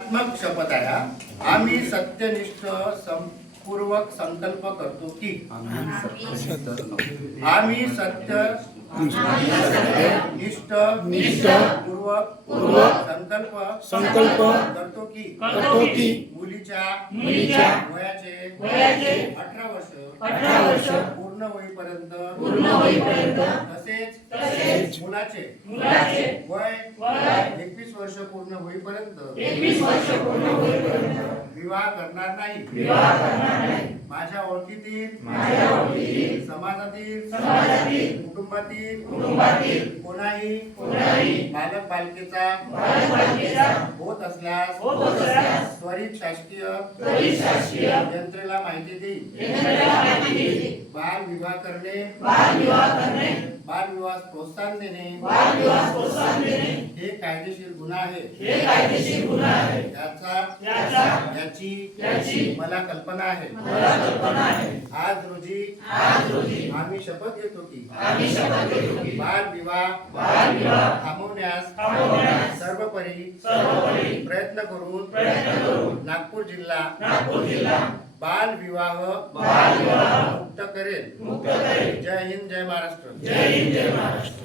आत्मक शपथ आहे. आम्ही सत्यनिष्ठ पूर्वक संकल्प करतो की आम्ही सत्य निष्ठ पूर्वक संकल्प करतो की मुलीच्या वयाचे 18 वर्ष पूर्ण होईपर्यंत तसेच मुलाचे वय 21 वर्ष पूर्ण होईपर्यंत विवाह करणार नाही. माझ्या ओळखीतील समाजातील कुटुंबातील कोणाही बालक बालिकेचा होत असल्यास त्वरित शासकीय यंत्रणेला माहिती देईल. बाल विवाह करणे बाल विवाह प्रोत्साहन देणे हे कायदेशीर गुन्हा आहे. याची मला कल्पना आहे. आज रोजी आम्ही शपथ घेतो की बाल विवाह थांबवण्यास सर्वपरी प्रयत्न करून नागपूर जिल्हा बाल विवाह मुक्त करेल. जय हिंद, जय महाराष्ट्र.